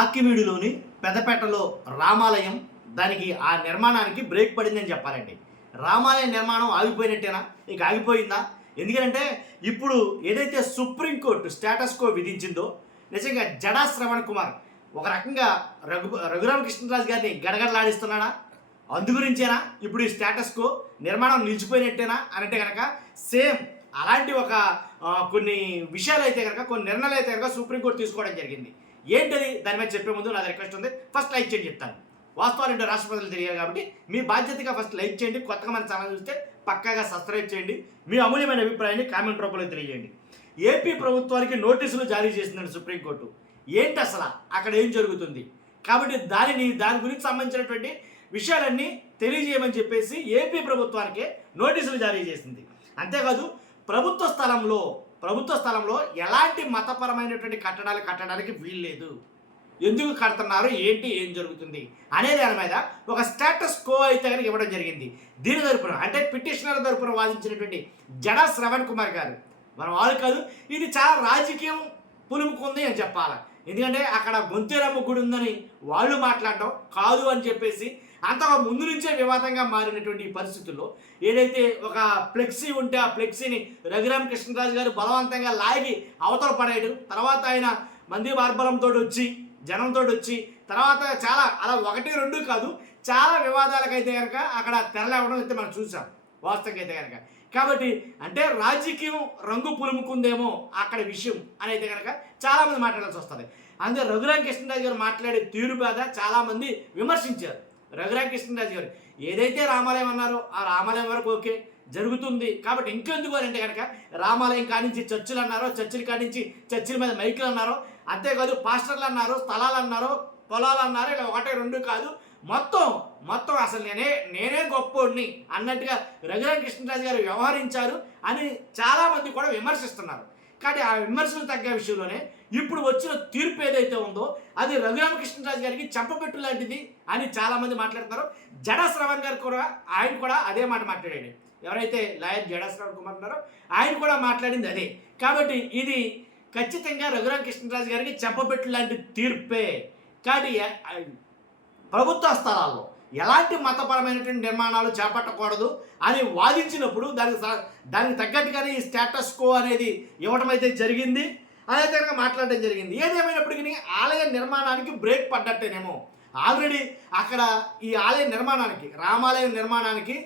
ఆకివీడులోని పెదపేటలో రామాలయం దానికి ఆ నిర్మాణానికి బ్రేక్ పడిందని చెప్పాలండి. రామాలయ నిర్మాణం ఆగిపోయినట్టేనా? ఇక ఆగిపోయిందా? ఎందుకంటే ఇప్పుడు ఏదైతే సుప్రీంకోర్టు స్టేటస్ కో విధించిందో నిజంగా జడా శ్రవణ్ కుమార్ ఒక రకంగా రఘురామకృష్ణరాజు గారిని గడగడలాడిస్తున్నాడా? అందుగురించేనా ఇప్పుడు ఈ స్టేటస్ కో నిర్మాణం నిలిచిపోయినట్టేనా అంటే కనుక సేమ్ అలాంటి ఒక కొన్ని విషయాలు అయితే కనుక కొన్ని నిర్ణయాలు అయితే కనుక సుప్రీంకోర్టు తీసుకోవడం జరిగింది. ఏంటది దాని మీద చెప్పే ముందు నాది రిక్వెస్ట్ ఉంది. ఫస్ట్ లైక్ చేయండి చెప్తాను. వాస్తవాలు ఏంటో రాష్ట్ర ప్రజలు తెలియాలి కాబట్టి మీ బాధ్యతగా ఫస్ట్ లైక్ చేయండి. కొత్తగా మన ఛానల్ చూస్తే పక్కాగా సబ్స్క్రైబ్ చేయండి. మీ అమూల్యమైన అభిప్రాయాన్ని కామెంట్ రూపంలో తెలియజేయండి. ఏపీ ప్రభుత్వానికి నోటీసులు జారీ చేసిందండి సుప్రీంకోర్టు. ఏంటి అసలు అక్కడ ఏం జరుగుతుంది? కాబట్టి దాని గురించి సంబంధించినటువంటి విషయాలన్నీ తెలియజేయమని చెప్పేసి ఏపీ ప్రభుత్వానికే నోటీసులు జారీ చేసింది. అంతేకాదు ప్రభుత్వ స్థలంలో ఎలాంటి మతపరమైనటువంటి కట్టడాలు కట్టడానికి వీల్లేదు. ఎందుకు కడుతున్నారు, ఏంటి, ఏం జరుగుతుంది అనే దాని మీద ఒక స్టేటస్ కో అయితే కనుక ఇవ్వడం జరిగింది. దీని తరపున అంటే పిటిషనర్ తరపున వాదించినటువంటి జడా శ్రవణ్ కుమార్ గారు మన వాళ్ళు కాదు, ఇది చాలా రాజకీయం పులుముకుంది అని చెప్పాలి. ఎందుకంటే అక్కడ గొంతేరమ్మ గుడి ఉందని వాళ్ళు మాట్లాడడం కాదు అని చెప్పేసి అంతగా ముందు నుంచే వివాదంగా మారినటువంటి ఈ పరిస్థితుల్లో ఏదైతే ఒక ఫ్లెక్సీ ఉంటే ఆ ఫ్లెక్సీని రఘురామకృష్ణరాజు గారు బలవంతంగా లాగి అవతల పడేయడం, తర్వాత ఆయన మంది మార్బలంతో వచ్చి జనంతో వచ్చి తర్వాత చాలా అలా 1-2 కాదు చాలా వివాదాలకైతే కనుక అక్కడ తెరలేవడం అయితే మనం చూసాం వాస్తవంగా అయితే కనుక. కాబట్టి అంటే రాజకీయం రంగు పులుముకుందేమో అక్కడ విషయం అని అయితే కనుక చాలామంది మాట్లాడాల్సి వస్తుంది. అందుకే రఘురామకృష్ణరాజు గారు మాట్లాడే తీరు మీద చాలామంది విమర్శించారు. రఘురామకృష్ణరాజు గారు ఏదైతే రామాలయం అన్నారో ఆ రామాలయం వరకు ఓకే జరుగుతుంది, కాబట్టి ఇంకెందుకు అని అంటే కనుక రామాలయం కానించి చర్చిలు అన్నారో, చర్చిల కానించి చర్చిల మీద మైకులు అన్నారో, అంతేకాదు పాస్టర్లు అన్నారు, స్థలాలు అన్నారు, పొలాలు అన్నారు, ఇలా 1-2 కాదు మొత్తం అసలు నేనే గొప్పోడిని అన్నట్టుగా రఘురామకృష్ణరాజు గారు వ్యవహరించారు అని చాలామంది కూడా విమర్శిస్తున్నారు. కాబట్టి ఆ విమర్శలు తగ్గ విషయంలోనే ఇప్పుడు వచ్చిన తీర్పు ఏదైతే ఉందో అది రఘురామకృష్ణరాజు గారికి చెంపపెట్టు లాంటిది అని చాలామంది మాట్లాడుతున్నారు. జడా శ్రవణ్ గారు కూడా ఆయన కూడా అదే మాట మాట్లాడాడు. ఎవరైతే లాయర్ జడా శ్రవణ్ కుమార్ ఉన్నారో ఆయన కూడా మాట్లాడింది అదే. కాబట్టి ఇది ఖచ్చితంగా రఘురామకృష్ణరాజు గారికి చెంపపెట్టు లాంటి తీర్పే. కాబట్టి ప్రభుత్వ స్థలాల్లో ఎలాంటి మతపరమైనటువంటి నిర్మాణాలు చేపట్టకూడదు అని వాదించినప్పుడు దానికి తగ్గట్టుగానే ఈ స్టేటస్ కో అనేది ఇవ్వడం అయితే జరిగింది. అదే కనుక మాట్లాడడం జరిగింది. ఏదేమైనప్పటికీ ఆలయ నిర్మాణానికి బ్రేక్ పడ్డట్టేనేమో. ఆల్రెడీ అక్కడ ఈ ఆలయ నిర్మాణానికి రామాలయం నిర్మాణానికి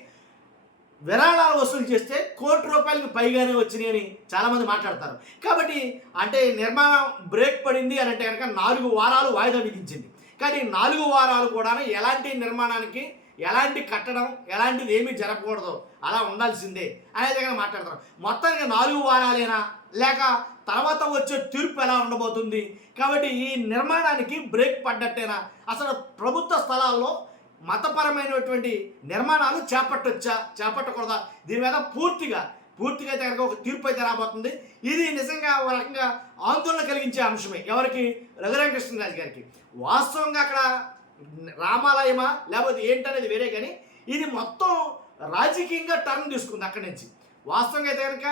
విరాళాలు వసూలు చేస్తే ₹1,00,00,000 పైగానే వచ్చినాయి అని చాలామంది మాట్లాడతారు. కాబట్టి అంటే నిర్మాణం బ్రేక్ పడింది అని అంటే కనుక 4 వారాలు వాయిదా విధించింది. కానీ 4 వారాలు కూడా ఎలాంటి నిర్మాణానికి ఎలాంటి కట్టడం ఎలాంటిది ఏమీ జరగకూడదు, అలా ఉండాల్సిందే అనేది దగ్గర మాట్లాడతారు. మొత్తానికి 4 వారాలేనా లేక తర్వాత వచ్చే తీర్పు ఎలా ఉండబోతుంది? కాబట్టి ఈ నిర్మాణానికి బ్రేక్ పడ్డట్టేనా? అసలు ప్రభుత్వ స్థలాల్లో మతపరమైనటువంటి నిర్మాణాలు చేపట్టొచ్చా చేపట్టకూడదా? దీని మీద పూర్తిగా అయితే కనుక ఒక తీర్పు అయితే రాబోతుంది. ఇది నిజంగా ఒక రకంగా ఆందోళన కలిగించే అంశమే ఎవరికి? రఘురామకృష్ణరాజు గారికి. వాస్తవంగా అక్కడ రామాలయమా లేకపోతే ఏంటనేది వేరే, కానీ ఇది మొత్తం రాజకీయంగా టర్న్ తీసుకుంది అక్కడి నుంచి. వాస్తవంగా అయితే కనుక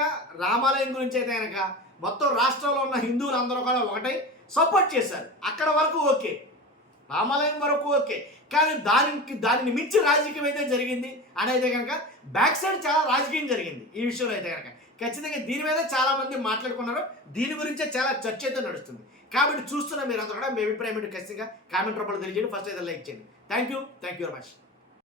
రామాలయం గురించి అయితే కనుక మొత్తం రాష్ట్రంలో ఉన్న హిందువులు అందరూ కూడా ఒకటై సపోర్ట్ చేశారు. అక్కడ వరకు ఓకే, రామాలయం వరకు ఓకే. కానీ దానిని మించి రాజకీయం అయితే జరిగింది అని అయితే కనుక బ్యాక్ సైడ్ చాలా రాజకీయం జరిగింది ఈ విషయంలో అయితే కనుక. ఖచ్చితంగా దీని మీద చాలామంది మాట్లాడుకున్నారు. దీని గురించే చాలా చర్చ అయితే నడుస్తుంది. కాబట్టి చూస్తున్న మీరు అందరూ కూడా మీ అభిప్రాయం ఏంటో ఖచ్చితంగా కామెంట్ రూపంలో తెలియజేయండి. ఫస్ట్ అయితే లైక్ చేయండి. Thank you very much.